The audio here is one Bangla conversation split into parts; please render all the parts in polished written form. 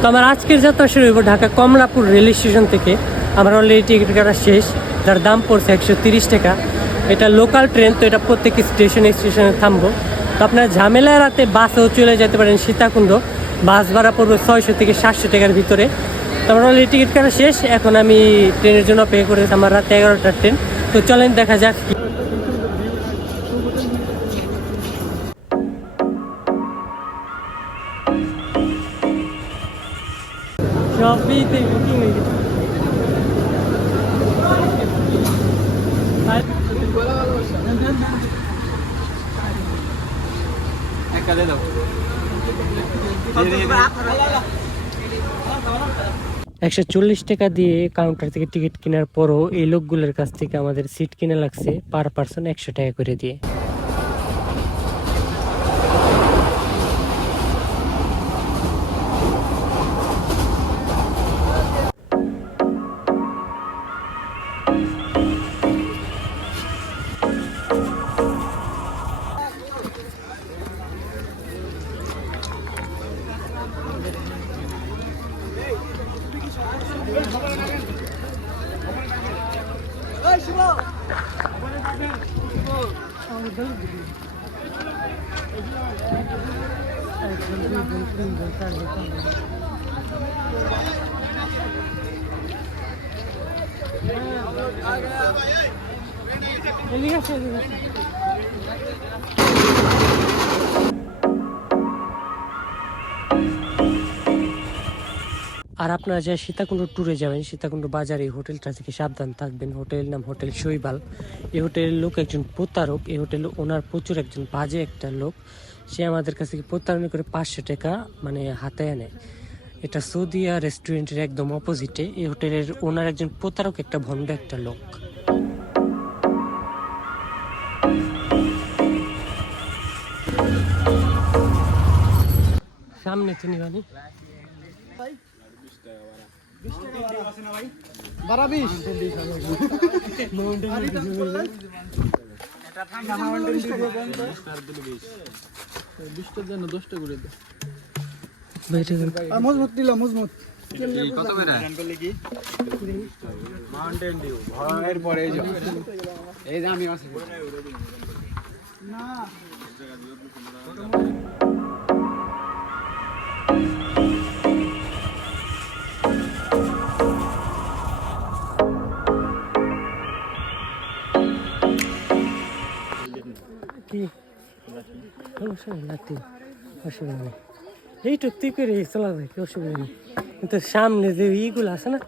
তো আমার আজকের যাত্রা শুরু হইব ঢাকা কমলাপুর রেল স্টেশন থেকে। আমার অলরেডি টিকিট কাটা শেষ, যার দাম পড়ছে 130 টাকা। এটা লোকাল ট্রেন, তো এটা প্রত্যেক স্টেশনে থামবো। তো আপনার ঝামেলা রাতে বাসেও চলে যেতে পারেন সীতাকুণ্ড। বাস ভাড়া পড়বে 600 থেকে 700 টাকার ভিতরে। তো আমার অলরেডি টিকিট কাটা শেষ, এখন আমি ট্রেনের জন্য অপেক্ষা করে আমার রাতে 11টার ট্রেন। তো চলেন দেখা যাক। সবইতে বুকিং হয়ে গেছে। $140 দিয়ে কাউন্টার থেকে টিকিট কেনার পরও এই লোকগুলোর কাছ থেকে আমাদের সিট কিনে লাগছে পার পার্সন 100 টাকা করে দিয়ে। আর আপনারা যা সীতাকুণ্ড ট্যুরে যাবেন, সীতাকুণ্ড বাজারে এই হোটেলটা থেকে সাবধান থাকবেন। হোটেলের নাম হোটেল শৈবাল। এই হোটেলের লোক একজন প্রতারক। এই হোটেলে ওনার প্রচুর একজন বাজে একটা লোক, সে আমাদের কাছ থেকে প্রতারণা করে 500 টাকা হাতে আনে। এটা সৌদিয়া রেস্টুরেন্টের একদম অপোজিটে। এই হোটেলের ওনার একজন প্রতারক, একটা ভণ্ড একটা লোক। সামনে চিনি বানি মজবুত দিলাম মজবুত মাউন্টেন ডিউ ভয়ের পরে এই যে আমি আছি না কি অসুবিধা নেই, এইটুক তুই করে চলা যায়, কি অসুবিধা নেই। কিন্তু সামনে যে ইগুলো আছে না,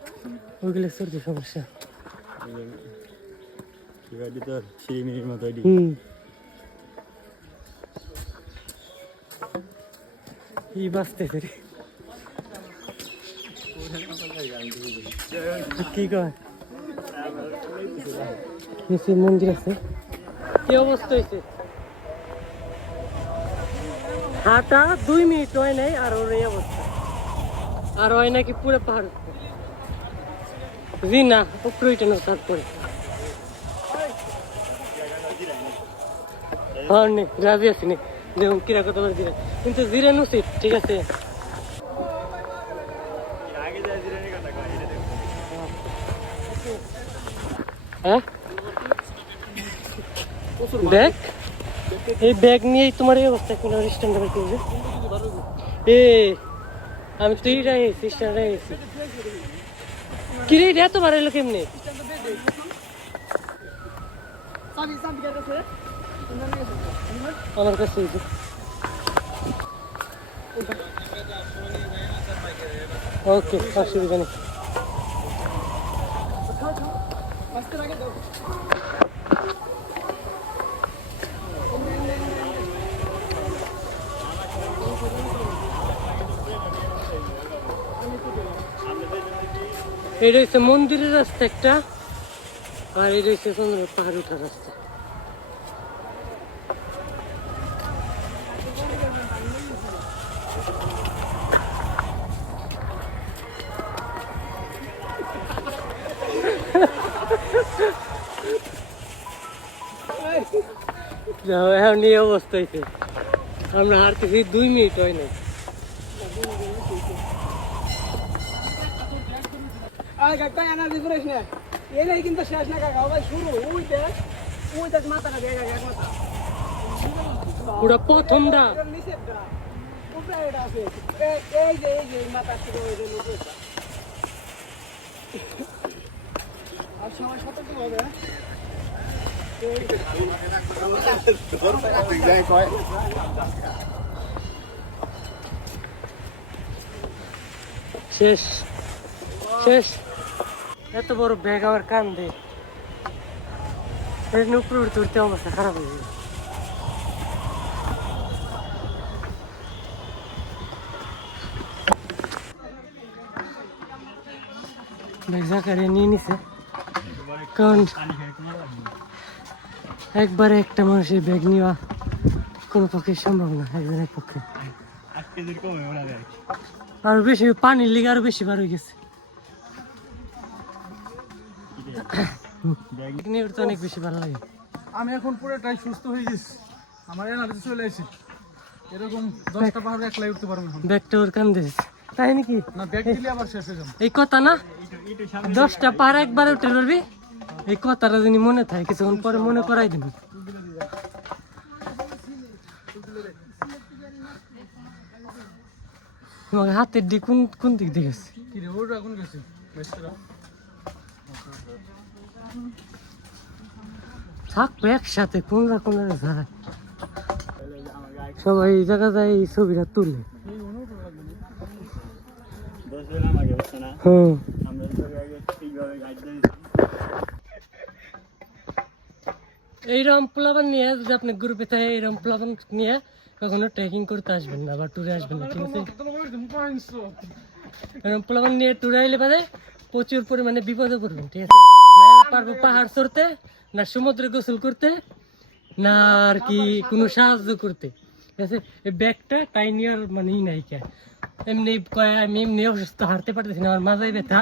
ওইগুলো চলতে সমস্যা। ই বাঁচতেছে রে, কি কয় নিচে মন্দির আছে। কি অবস্থা হয়েছে, হাঁটা 2 মিনিট হয় নাই আর ওর এই অবস্থা। আর হয় নাকি পুরো পাহাড় জি না উপরে ওইটা না, তারপরে রাজি আছি নি, দেখুন কিরা কত জিরা, কিন্তু জিরা নুসিত ঠিক আছে। হ্যাঁ দেখ, এই ব্যাগ নিয়েই তোমার এই অবস্থা, কোন স্ট্যান্ড করবে। আমি তো এইটা গেছি, স্ট্যান্ডে গেছি। কি রে এত বার এলো কেমনি? আমার কাছে ওকে, অসুবিধা নেই। এটা হচ্ছে মন্দিরের রাস্তা একটা, আর এটা হচ্ছে সুন্দর পাহাড় ওঠার রাস্তা। এখন এই অবস্থা হয়েছে, আমরা হারতেছি 2 মিনিট হয় না। আর কাকা এনার্জি ফ্রেশ না এই কিন্তু শেষ না কাকা ভাই শুরু ওই দেখ মাথাটা দেখা এক মাথা ওটা প্রথমটা এর নিচেরটা উপরে এটা আছে এই যে মাথা থেকে ওই যে নিচেরটা আর সময় সতর্ক হবে শেষ শেষ এত বড় ব্যাগ আমার কান্দে উপরে উঠতে উঠতে অবস্থা খারাপ হয়ে গেল ব্যাগ জাকারে নিয়ে নিছে কারণ একবারে একটা মানুষের ব্যাগ নেওয়া কোনো পক্ষে সম্ভব না একজনের পক্ষে আরো বেশি পানির লিগে আরো বেশি বার হয়ে গেছে নিয়ে উঠতে অনেক বেশি ভালো লাগে আমি এখন পুরোটাই সুস্থ হয়ে গেছি আমার এনার্জি চলে এসেছে এরকম 10টা পাহাড় একলাই উঠতে পারবো না ব্যাগটা ওর কান্দে তাই নাকি না ব্যাগ দিলে আবার শেষ হয়ে যাবে এই কথা না 10টা পাহাড় একবারে উঠে পারবি এই কথাটা যদি মনে থাকে কিছুক্ষণ পরে মনে করাই দিবি তোমাকে হাতের দিক কোন দিক দিয়ে গেছে কি রে ওটা এখন গেছে বেশরা থাকবো একসাথে কোন যায় সবাই এই জায়গা যায় এই ছবিটা তুলে হ্যাঁ এইরকম প্লাবন নিয়ে যদি আপনি গ্রুপে থাকে এইরকম প্লাবন নিয়ে কখনো ট্রেকিং করতে আসবেন না বা ট্যুরে আসবেন না ঠিক আছে এরকম প্লাবন নিয়ে ট্যুরে আইলে পারে প্রচুর পরিমাণে বিপদে পড়বেন ঠিক আছে না পারবো পাহাড় চড়তে না সমুদ্রে গোসল করতে না আর কি কোনো সাহায্য করতে ঠিক আছে এই ব্যাগটা তাই নেওয়ার মানেই নাই কে এমনি আমি এমনি অসুস্থ হাঁটতে পারতেছি না আমার মাজাই ব্যথা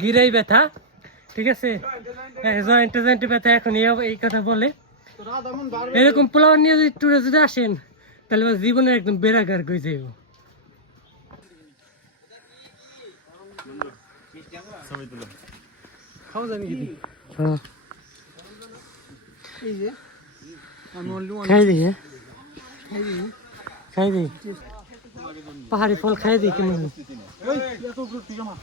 গিরাই ব্যথা ঠিক আছে জয়েন্টে ব্যথা এখন এই কথা বলে এরকম প্লাবন নিয়ে যদি ট্যুরে যদি আসেন তাহলে জীবনের একদম বেড়াগার হয়ে যাইব খাওয়া যাবে কি এই যে আমি অনলি খাই দিই খাই দিই পাহাড়ি ফল খাই দিই কেমন এত দূর থেকে মা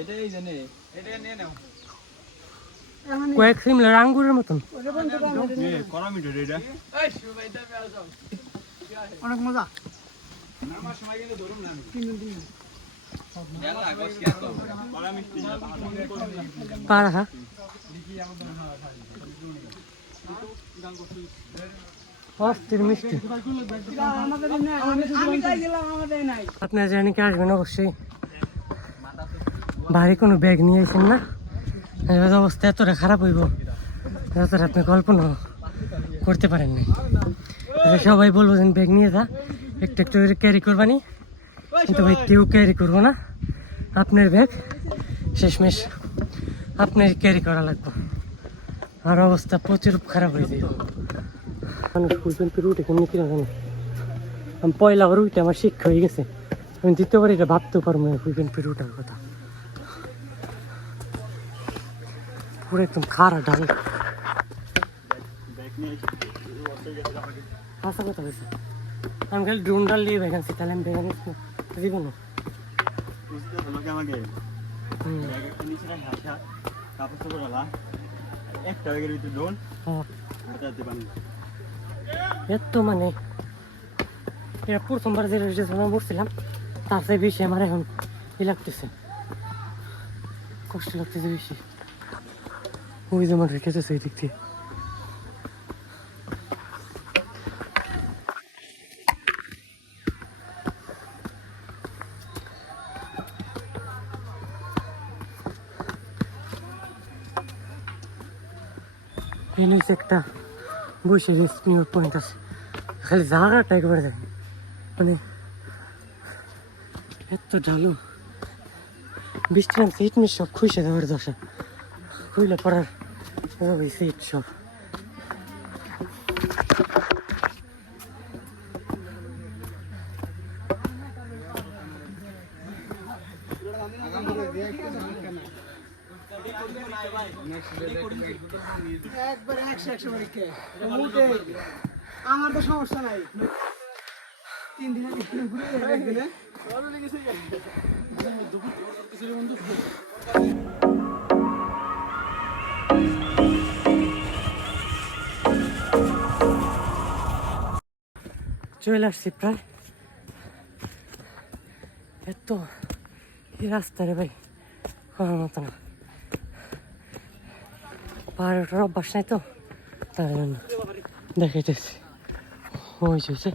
এটাই জানে এটা নিয়ে নাও কয়েক সিমলার আঙ্গুরের মতন অনেক মজা পাড়া খা অস্থির মিষ্টি আপনারা জানি কি আসবেন অবশ্যই ভারী কোনো ব্যাগ নিয়ে আসেন না অবস্থা এতটা খারাপ হইব যতটা আপনি কল্পনা করতে পারেন না সবাই বলবো যে ব্যাগ নিয়ে যা একটু একটু করে ক্যারি করবানি কিন্তু ভাই কেউ ক্যারি করবো না আপনার ব্যাগ শেষমেশ আপনার ক্যারি করা লাগবে আর অবস্থা প্রচুর খারাপ হয়ে যায় মানুষ ফুলপেন পেরে উঠে কেমনি কিনা জানি আমি পয়লা করে উঠে আমার শিক্ষা হয়ে গেছে আমি দ্বিতীয়বার এটা ভাবতেও পারবো না ফুলপেন পেরে উঠার কথা পুরো একদম খারা ঢাল আশা কথা হয়েছে আমি খালি ড্রোন ডাল দিয়ে ভ্যাকান্সি তাহলে আমি ভ্যাকান্সি দিব না এত মানে এটা প্রথমবার যে রেজিস্ট্রেশন করছিলাম তার চেয়ে বেশি আমার এখন লাগতেছে কষ্ট লাগতেছে বেশি ওই যেমন রেখেছে সেই দিক দিয়ে একটা বসে রেস্ট নেওয়ার পয়েন্ট আছে খালি জায়গাটা একবারে যায় মানে এত ঢালু বৃষ্টি নামছে ইট মিট সব খুঁজে দেওয়ার দশা খুঁজলে পড়ার সিট সব একবার 100 পরীক্ষা মুটে আমার তো সমস্যা নাই 3 দিনে ঘুরে একদিনে চলে আসছি প্রায় এত এই রাস্তা রে ভাই হওয়ার মতো না পাহাড় ওঠার অভ্যাস নাই তো তার জন্য দেখাইতেছি ওই যে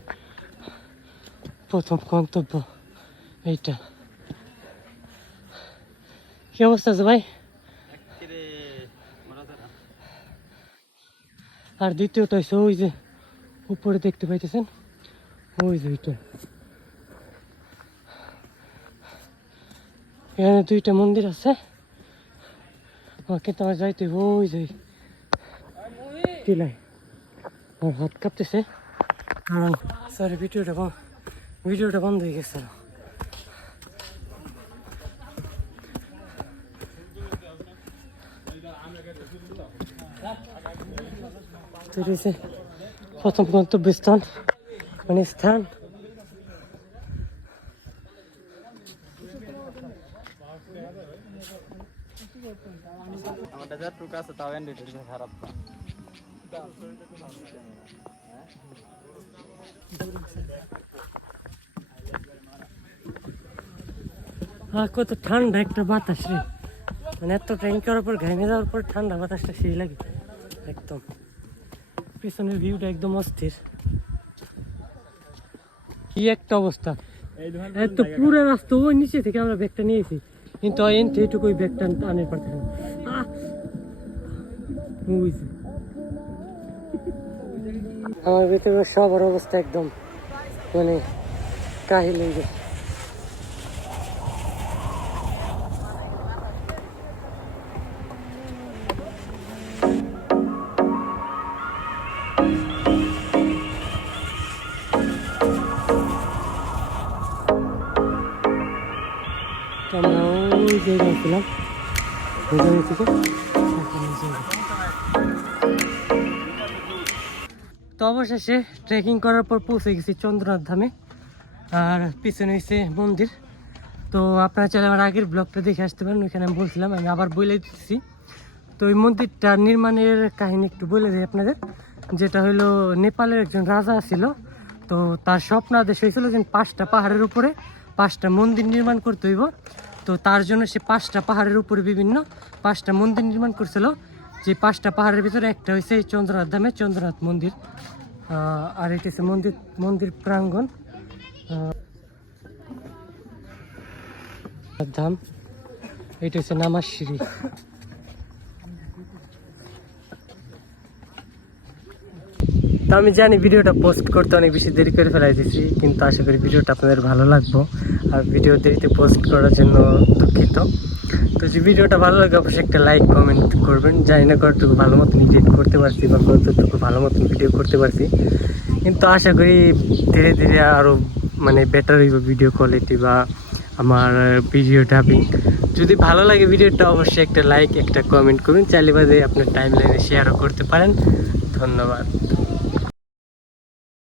প্রথম গন্তব্য এইটা কি অবস্থা আছে ভাই আর দ্বিতীয়টা হচ্ছে ওই যে উপরে দেখতে পাইতেছেন ওই যে ওইটা এখানে 2টা মন্দির আছে কিন্তু আমার যাইতে ওই যে টিলায় আমার হাত কাঁপতেছে কারণ সরি ভিডিওটা বন্ধ হয়ে গেছে তো রয়েছে প্রথম গন্তব্যস্থান মানে স্থান আমাদের যা টুক আছে তাও এন্ড খারাপ না কত ঠান্ডা একটা বাতাস রে মানে এত ট্রেন করার পর ঘামে যাওয়ার পর ঠান্ডা বাতাসটা সেই লাগে একদম পিছনের ভিউটা একদম অস্থির কি একটা অবস্থা এত পুরো রাস্তা ওই নিচে থেকে আমরা ব্যাগটা নিয়েছি কিন্তু এইটুকু ওই ব্যাগটা আনের পারতেছি না আমার ভিতরে সবার অবস্থা একদম মানে কাহিল হয়ে গেছে আমরা ওই জায়গায় ছিলাম ওই জায়গা থেকে তো অবশেষে ট্রেকিং করার পর পৌঁছে গেছি চন্দ্রনাথ ধামে আর পিছনে হয়েছে মন্দির তো আপনারা চাইলে আমার আগের ব্লগটা দেখে আসতে পারেন ওইখানে আমি বলছিলাম আমি আবার বলে দিচ্ছি তো এই মন্দিরটা নির্মাণের কাহিনী একটু বলে দিই আপনাদের যেটা হলো নেপালের একজন রাজা ছিল তো তার স্বপ্নাদেশ হয়েছিল যে 5টা পাহাড়ের উপরে 5টা মন্দির নির্মাণ করতে হইব তো তার জন্য সে 5টা পাহাড়ের উপরে বিভিন্ন 5টা মন্দির নির্মাণ করছিল যে 5টা পাহাড়ের ভিতরে একটা হয়েছে এই চন্দ্রনাথ ধামে চন্দ্রনাথ মন্দির আর এটা হচ্ছে মন্দির প্রাঙ্গণ ধাম এটা হচ্ছে নামাশিরি তো আমি জানি ভিডিওটা পোস্ট করতে অনেক বেশি দেরি করে ফেলাই দিয়েছি কিন্তু আশা করি ভিডিওটা আপনাদের ভালো লাগবে আর ভিডিও দেরিতে পোস্ট করার জন্য দুঃখিত তো যে ভিডিওটা ভালো লাগে অবশ্যই একটা লাইক কমেন্ট করবেন জানি না কতটুকু ভালো মতন এডিট করতে পারছি বা কতটুকু ভালো মতন ভিডিও করতে পারছি কিন্তু আশা করি ধীরে ধীরে আরও মানে বেটার হইব ভিডিও কোয়ালিটি বা আমার ভিডিও ডাবিং যদি ভালো লাগে ভিডিওটা অবশ্যই একটা লাইক একটা কমেন্ট করুন চাইলে বাদে আপনার টাইম লাইনে শেয়ারও করতে পারেন ধন্যবাদ।